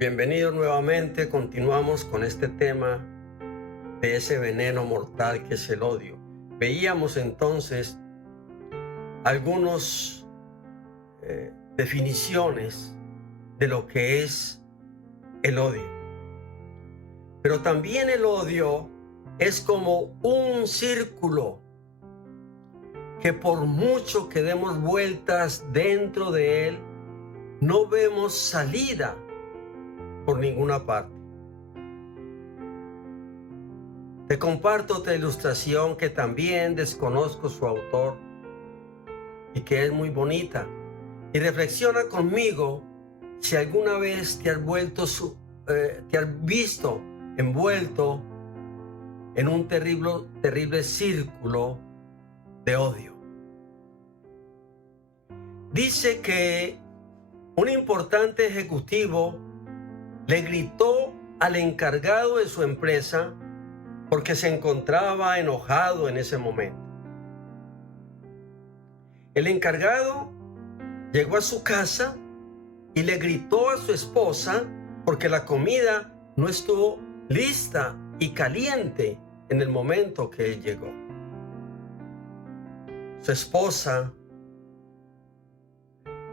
Bienvenidos nuevamente, continuamos con este tema de ese veneno mortal que es el odio. Veíamos entonces algunas definiciones de lo que es el odio. Pero también el odio es como un círculo que por mucho que demos vueltas dentro de él, no vemos salida por ninguna parte. Te comparto otra ilustración que también desconozco su autor y que es muy bonita. Y reflexiona conmigo si alguna vez te has visto envuelto en un terrible círculo de odio. Dice que un importante ejecutivo le gritó al encargado de su empresa porque se encontraba enojado en ese momento. El encargado llegó a su casa y le gritó a su esposa porque la comida no estuvo lista y caliente en el momento que él llegó. Su esposa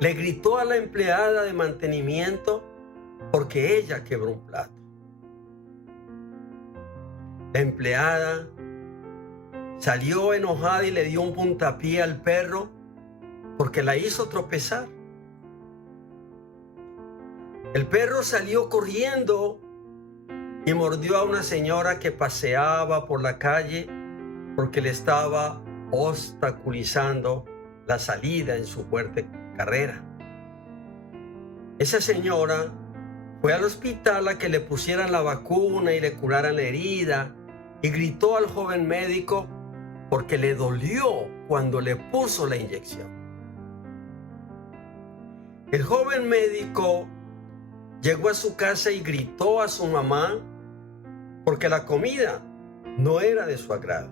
le gritó a la empleada de mantenimiento porque ella quebró un plato. La empleada salió enojada y le dio un puntapié al perro porque la hizo tropezar. El perro salió corriendo y mordió a una señora que paseaba por la calle porque le estaba obstaculizando la salida en su fuerte carrera. Esa señora fue al hospital a que le pusieran la vacuna y le curaran la herida y gritó al joven médico porque le dolió cuando le puso la inyección. El joven médico llegó a su casa y gritó a su mamá porque la comida no era de su agrado.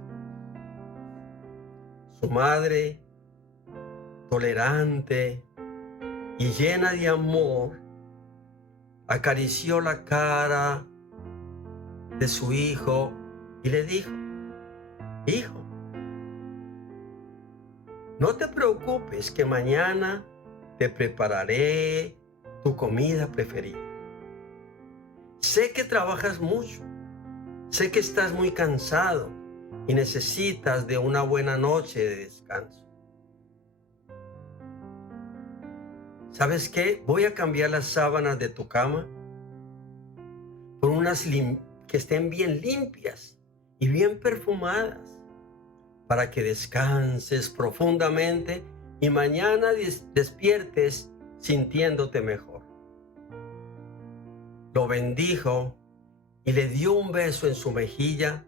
Su madre, tolerante y llena de amor, acarició la cara de su hijo y le dijo: hijo, no te preocupes que mañana te prepararé tu comida preferida. Sé que trabajas mucho, sé que estás muy cansado y necesitas de una buena noche de descanso. ¿Sabes qué? Voy a cambiar las sábanas de tu cama por unas que estén bien limpias y bien perfumadas para que descanses profundamente y mañana despiertes sintiéndote mejor. Lo bendijo y le dio un beso en su mejilla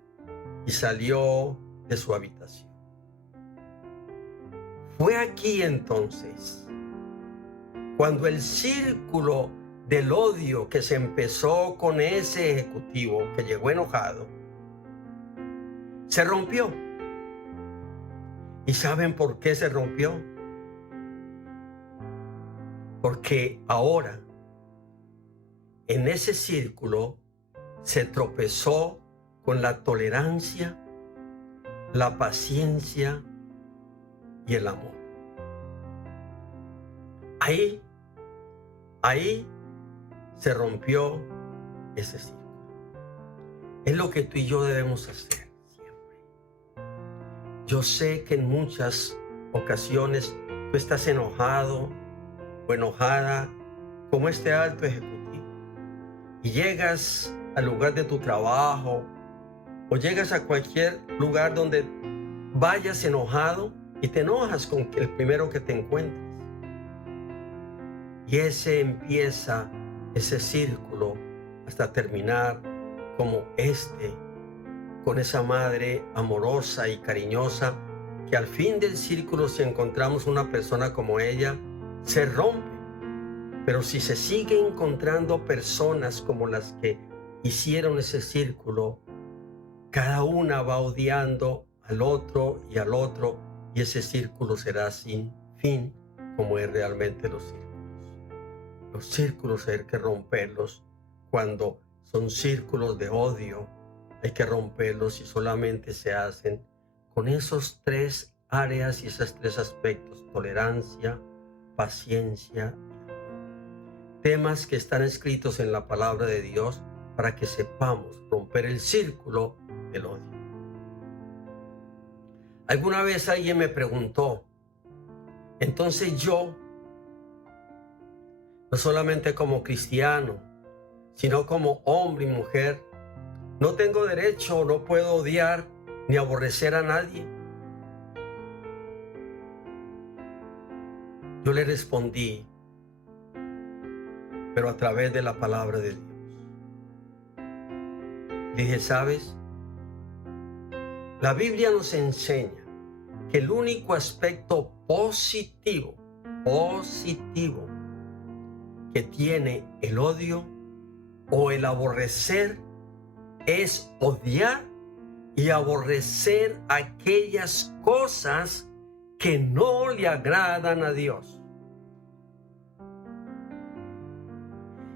y salió de su habitación. Fue aquí entonces cuando el círculo del odio que se empezó con ese ejecutivo que llegó enojado se rompió. ¿Y saben por qué se rompió? Porque ahora en ese círculo se tropezó con la tolerancia, la paciencia y el amor. Ahí se rompió ese círculo. Es lo que tú y yo debemos hacer siempre. Yo sé que en muchas ocasiones tú estás enojado o enojada como este alto ejecutivo y llegas al lugar de tu trabajo o llegas a cualquier lugar donde vayas enojado y te enojas con el primero que te encuentres. Y empieza ese círculo hasta terminar como con esa madre amorosa y cariñosa que al fin del círculo, si encontramos una persona como ella, se rompe. Pero si se sigue encontrando personas como las que hicieron ese círculo, cada una va odiando al otro y ese círculo será sin fin, como es realmente los círculos. Los círculos hay que romperlos cuando son círculos de odio, hay que romperlos y solamente se hacen con esos tres áreas y esos tres aspectos: tolerancia, paciencia y amor. Temas que están escritos en la palabra de Dios para que sepamos romper el círculo del odio. Alguna vez alguien me preguntó, entonces yo, no solamente como cristiano, sino como hombre y mujer, no tengo derecho, no puedo odiar ni aborrecer a nadie. Yo le respondí, pero a través de la palabra de Dios. Dije, ¿sabes? La Biblia nos enseña que el único aspecto positivo que tiene el odio o el aborrecer es odiar y aborrecer aquellas cosas que no le agradan a Dios.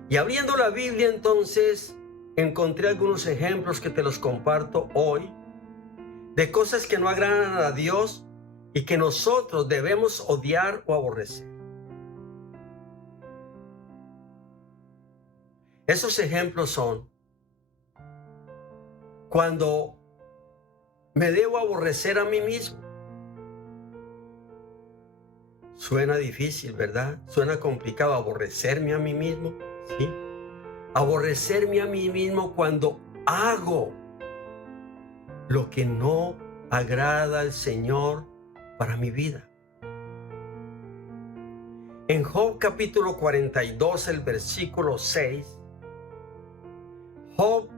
Y abriendo la Biblia, entonces encontré algunos ejemplos que te los comparto hoy de cosas que no agradan a Dios y que nosotros debemos odiar o aborrecer. Esos ejemplos son cuando me debo aborrecer a mí mismo. Suena difícil, ¿verdad? Suena complicado aborrecerme a mí mismo, ¿sí? Aborrecerme a mí mismo cuando hago lo que no agrada al Señor para mi vida. En Job capítulo 42, el versículo 6, Job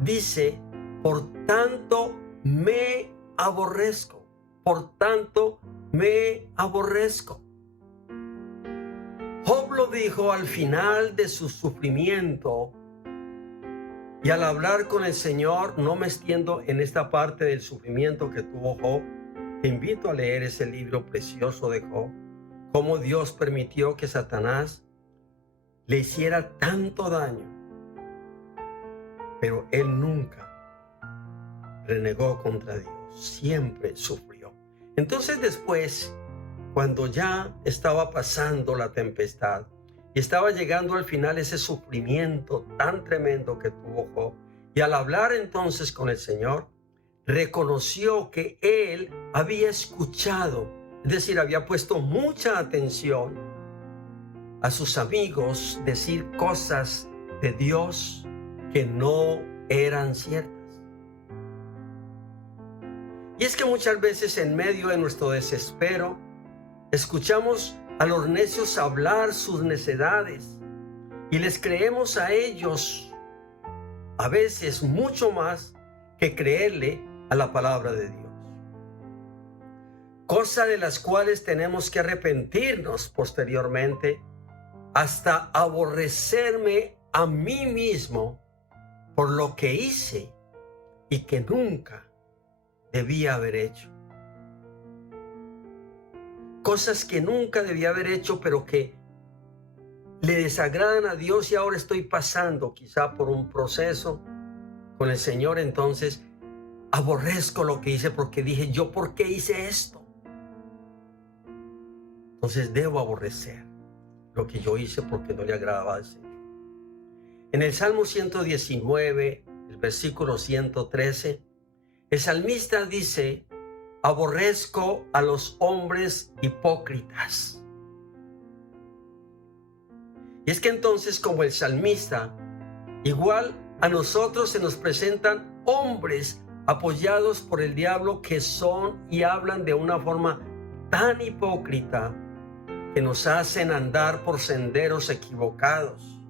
dice, por tanto me aborrezco, por tanto me aborrezco. Job lo dijo al final de su sufrimiento, y al hablar con el Señor, no me extiendo en esta parte del sufrimiento que tuvo Job. Te invito a leer ese libro precioso de Job, cómo Dios permitió que Satanás le hiciera tanto daño, pero él nunca renegó contra Dios, siempre sufrió. Entonces después, cuando ya estaba pasando la tempestad y estaba llegando al final ese sufrimiento tan tremendo que tuvo Job, y al hablar entonces con el Señor, reconoció que él había escuchado, es decir, había puesto mucha atención a sus amigos decir cosas de Dios que no eran ciertas. Y es que muchas veces en medio de nuestro desespero escuchamos a los necios hablar sus necedades y les creemos a ellos a veces mucho más que creerle a la palabra de Dios. Cosa de las cuales tenemos que arrepentirnos posteriormente hasta aborrecerme a mí mismo por lo que hice y que nunca debía haber hecho. Cosas que nunca debía haber hecho, pero que le desagradan a Dios, y ahora estoy pasando quizá por un proceso con el Señor. Entonces aborrezco lo que hice porque dije, ¿yo por qué hice esto? Entonces debo aborrecer lo que yo hice porque no le agradaba al Señor. En el Salmo 119, el versículo 113, el salmista dice, aborrezco a los hombres hipócritas. Y es que entonces, como el salmista, igual a nosotros se nos presentan hombres apoyados por el diablo que son y hablan de una forma tan hipócrita que nos hacen andar por senderos equivocados.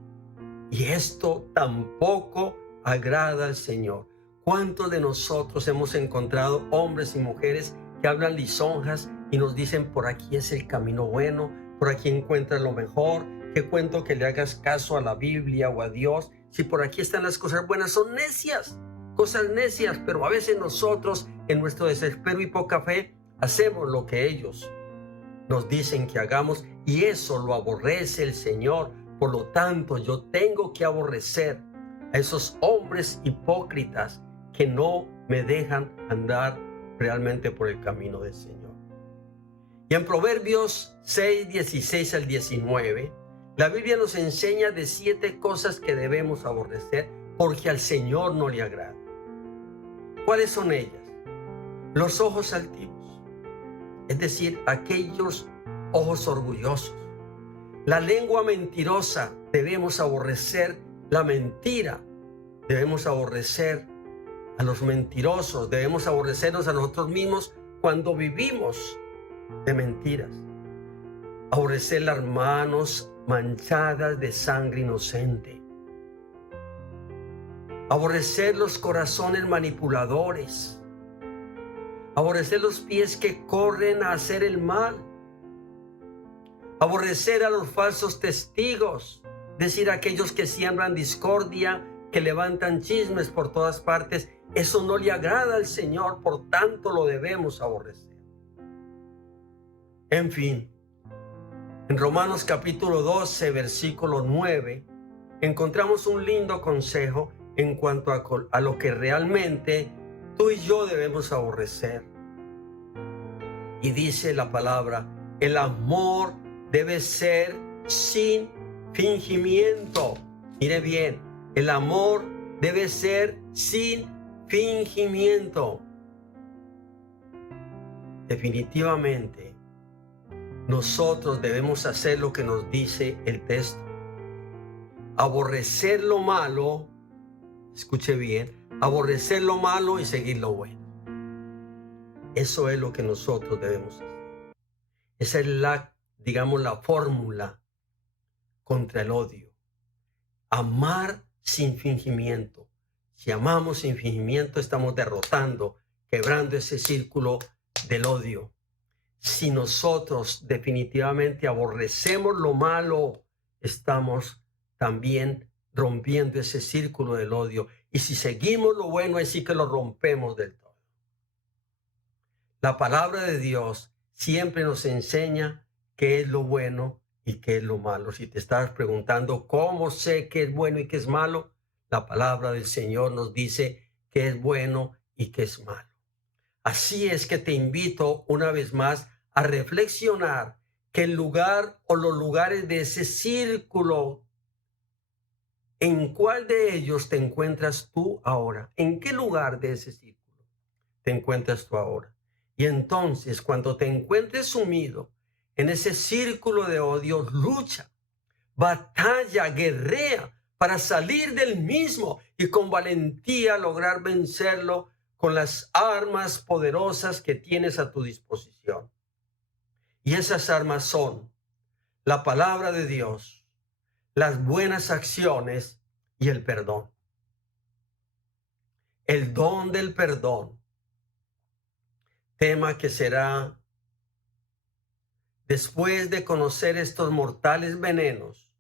Y esto tampoco agrada al Señor. ¿Cuántos de nosotros hemos encontrado hombres y mujeres que hablan lisonjas y nos dicen, por aquí es el camino bueno, por aquí encuentras lo mejor, qué cuento que le hagas caso a la Biblia o a Dios, si por aquí están las cosas buenas? Son necias, cosas necias, pero a veces nosotros en nuestro desespero y poca fe hacemos lo que ellos nos dicen que hagamos, y eso lo aborrece el Señor, Por lo tanto, yo tengo que aborrecer a esos hombres hipócritas que no me dejan andar realmente por el camino del Señor. Y en Proverbios 6, 16 al 19, la Biblia nos enseña de 7 cosas que debemos aborrecer porque al Señor no le agrada. ¿Cuáles son ellas? Los ojos altivos, es decir, aquellos ojos orgullosos. La lengua mentirosa, debemos aborrecer la mentira. Debemos aborrecer a los mentirosos, debemos aborrecernos a nosotros mismos cuando vivimos de mentiras. Aborrecer las manos manchadas de sangre inocente. Aborrecer los corazones manipuladores. Aborrecer los pies que corren a hacer el mal. Aborrecer a los falsos testigos, es decir, aquellos que siembran discordia, que levantan chismes por todas partes. Eso no le agrada al Señor, por tanto lo debemos aborrecer. En fin, en Romanos capítulo 12, versículo 9, encontramos un lindo consejo en cuanto a lo que realmente tú y yo debemos aborrecer. Y dice la palabra, el amor debe ser sin fingimiento. Mire bien, el amor debe ser sin fingimiento. Definitivamente, nosotros debemos hacer lo que nos dice el texto. Aborrecer lo malo, escuche bien, aborrecer lo malo y seguir lo bueno. Eso es lo que nosotros debemos hacer. Esa es la fórmula contra el odio. Amar sin fingimiento. Si amamos sin fingimiento, estamos derrotando, quebrando ese círculo del odio. Si nosotros definitivamente aborrecemos lo malo, estamos también rompiendo ese círculo del odio. Y si seguimos lo bueno, es sí que lo rompemos del todo. La palabra de Dios siempre nos enseña qué es lo bueno y qué es lo malo. Si te estás preguntando cómo sé qué es bueno y qué es malo, la palabra del Señor nos dice qué es bueno y qué es malo. Así es que te invito una vez más a reflexionar que el lugar o los lugares de ese círculo, ¿en cuál de ellos te encuentras tú ahora? ¿En qué lugar de ese círculo te encuentras tú ahora? Y entonces, cuando te encuentres sumido en ese círculo de odio, lucha, batalla, guerrea para salir del mismo y con valentía lograr vencerlo con las armas poderosas que tienes a tu disposición. Y esas armas son la palabra de Dios, las buenas acciones y el perdón. El don del perdón, tema que será, después de conocer estos mortales venenos,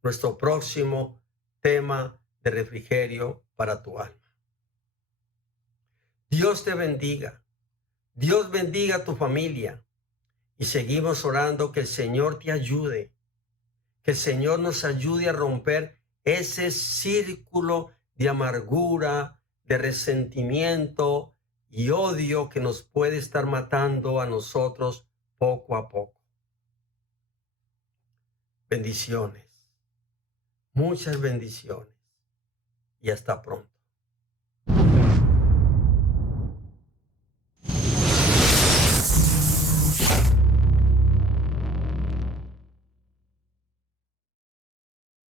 nuestro próximo tema de refrigerio para tu alma. Dios te bendiga. Dios bendiga a tu familia. Y seguimos orando que el Señor te ayude. Que el Señor nos ayude a romper ese círculo de amargura, de resentimiento y odio que nos puede estar matando a nosotros poco a poco. Bendiciones. Muchas bendiciones. Y hasta pronto.